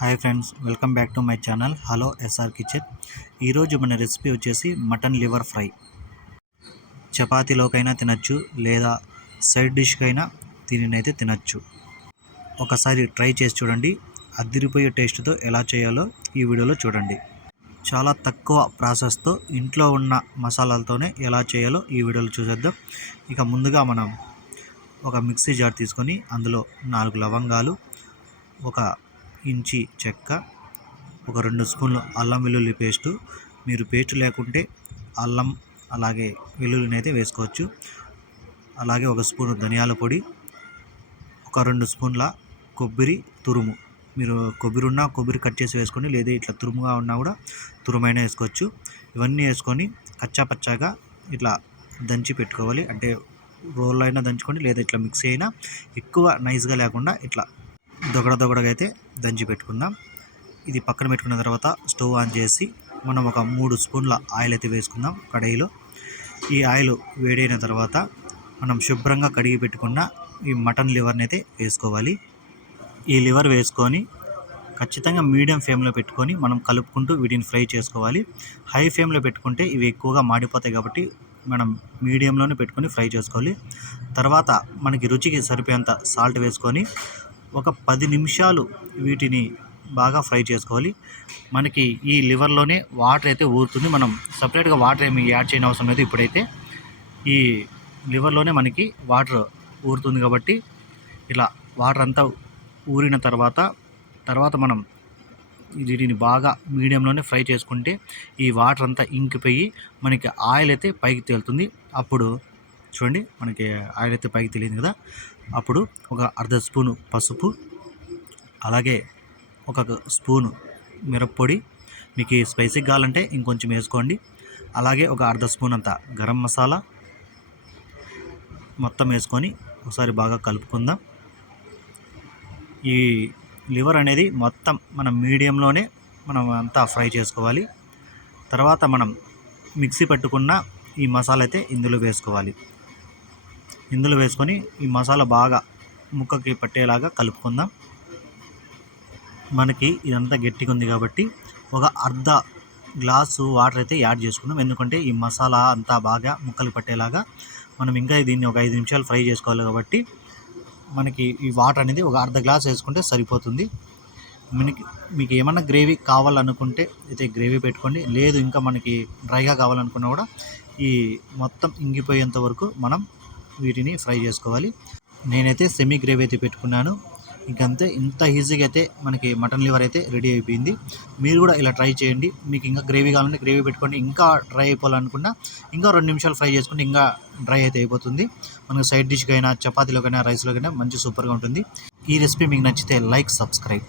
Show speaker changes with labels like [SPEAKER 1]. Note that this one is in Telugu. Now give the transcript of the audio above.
[SPEAKER 1] Hi friends welcome back to my channel. Hello SR kitchen. ఈరోజు మన రెసిపీ వచ్చేసి మటన్ లివర్ ఫ్రై. చపాతీలోకైనా తినచ్చు లేదా సైడ్ డిష్కైనా దీనినైతే తినచ్చు. ఒకసారి ట్రై చేసి చూడండి. అదిరిపోయే టేస్ట్తో ఎలా చేయాలో ఈ వీడియోలో చూడండి. చాలా తక్కువ ప్రాసెస్తో ఇంట్లో ఉన్న మసాలాలతోనే ఎలా చేయాలో ఈ వీడియోలో చూసేద్దాం. ఇక ముందుగా మనం ఒక మిక్సీ జార్ తీసుకొని అందులో నాలుగు లవంగాలు ఒక ఇంచి చెక్క ఒక రెండు స్పూన్లు అల్లం వెల్లుల్లి పేస్టు. మీరు పేస్ట్ లేకుంటే అల్లం అలాగే వెల్లుల్లిని అయితే వేసుకోవచ్చు. అలాగే ఒక స్పూన్ ధనియాల పొడి ఒక రెండు స్పూన్ల కొబ్బరి తురుము. మీరు కొబ్బరి ఉన్నా కొబ్బరి కట్ చేసి వేసుకోండి లేదా ఇట్లా తురుముగా ఉన్నా కూడా తురుమైన వేసుకోవచ్చు. ఇవన్నీ వేసుకొని కచ్చా పచ్చాగా ఇట్లా దంచి పెట్టుకోవాలి. అంటే రోల్ అయినా దంచుకోండి లేదా ఇట్లా మిక్సీ అయినా ఎక్కువ నైస్గా లేకుండా ఇట్లా దొగడ దొగడగా అయితే దంచి పెట్టుకుందాం. ఇది పక్కన పెట్టుకున్న తర్వాత స్టవ్ ఆన్ చేసి మనం ఒక మూడు స్పూన్ల ఆయిల్ అయితే వేసుకుందాం కడాయిలో. ఈ ఆయిల్ వేడైన తర్వాత మనం శుభ్రంగా కడిగి పెట్టుకున్న ఈ మటన్ లివర్ని అయితే వేసుకోవాలి. ఈ లివర్ వేసుకొని ఖచ్చితంగా మీడియం ఫ్లేమ్లో పెట్టుకొని మనం కలుపుకుంటూ వీటిని ఫ్రై చేసుకోవాలి. హై ఫ్లేమ్లో పెట్టుకుంటే ఇవి ఎక్కువగా మాడిపోతాయి కాబట్టి మనం మీడియంలోనే పెట్టుకొని ఫ్రై చేసుకోవాలి. తర్వాత మనకి రుచికి సరిపోయేంత సాల్ట్ వేసుకొని ఒక పది నిమిషాలు వీటిని బాగా ఫ్రై చేసుకోవాలి. మనకి ఈ లివర్లోనే వాటర్ అయితే ఊరుతుంది. మనం సపరేట్గా వాటర్ ఏమి యాడ్ చేయని అవసరం లేదు ఇప్పుడైతే. ఈ లివర్లోనే మనకి వాటర్ ఊరుతుంది కాబట్టి ఇలా వాటర్ అంతా ఊరిన తర్వాత తర్వాత మనం వీటిని బాగా మీడియంలోనే ఫ్రై చేసుకుంటే ఈ వాటర్ అంతా ఇంకిపోయి మనకి ఆయిల్ అయితే పైకి తేలుతుంది. అప్పుడు చూడండి మనకి ఆయిల్ అయితే పైకి తెలియదు కదా. అప్పుడు ఒక అర్ధ స్పూను పసుపు అలాగే ఒక స్పూను మిరప్పొడి. మీకు స్పైసీ కావాలంటే ఇంకొంచెం వేసుకోండి. అలాగే ఒక అర్ధ స్పూన్ అంత గరం మసాలా మొత్తం వేసుకొని ఒకసారి బాగా కలుపుకుందాం. ఈ లివర్ అనేది మొత్తం మనం మీడియంలోనే మనం అంతా ఫ్రై చేసుకోవాలి. తర్వాత మనం మిక్సీ పట్టుకున్న ఈ మసాలా అయితే ఇందులో వేసుకోవాలి. ఇందులో వేసుకొని ఈ మసాలా బాగా ముక్కకి పట్టేలాగా కలుపుకుందాం. మనకి ఇదంతా గట్టిగా ఉంది కాబట్టి ఒక అర్ధ గ్లాసు వాటర్ అయితే యాడ్ చేసుకుందాం. ఎందుకంటే ఈ మసాలా అంతా బాగా ముక్కలు పట్టేలాగా మనం ఇంకా దీన్ని ఒక ఐదు నిమిషాలు ఫ్రై చేసుకోవాలి కాబట్టి మనకి ఈ వాటర్ అనేది ఒక అర్ధ గ్లాస్ వేసుకుంటే సరిపోతుంది. మనకి మీకు ఏమన్నా గ్రేవీ కావాలనుకుంటే అయితే గ్రేవీ పెట్టుకోండి. లేదు ఇంకా మనకి డ్రైగా కావాలనుకున్నా కూడా ఈ మొత్తం ఇంగిపోయేంత వరకు మనం వీటిని ఫ్రై చేసుకోవాలి. నేనైతే సెమీ గ్రేవీ అయితే పెట్టుకున్నాను. ఇంకంతే ఇంత ఈజీగా అయితే మనకి మటన్ లివర్ అయితే రెడీ అయిపోయింది. మీరు కూడా ఇలా ట్రై చేయండి. మీకు ఇంకా గ్రేవీ కావాలంటే గ్రేవీ పెట్టుకోండి. ఇంకా డ్రై అయిపోవాలనుకున్నా ఇంకా రెండు నిమిషాలు ఫ్రై చేసుకుంటే ఇంకా డ్రై అయితే అయిపోతుంది. మనకు సైడ్ డిష్కైనా చపాతీలోకైనా రైస్లోకైనా మంచి సూపర్గా ఉంటుంది. ఈ రెసిపీ మీకు నచ్చితే లైక్ సబ్స్క్రైబ్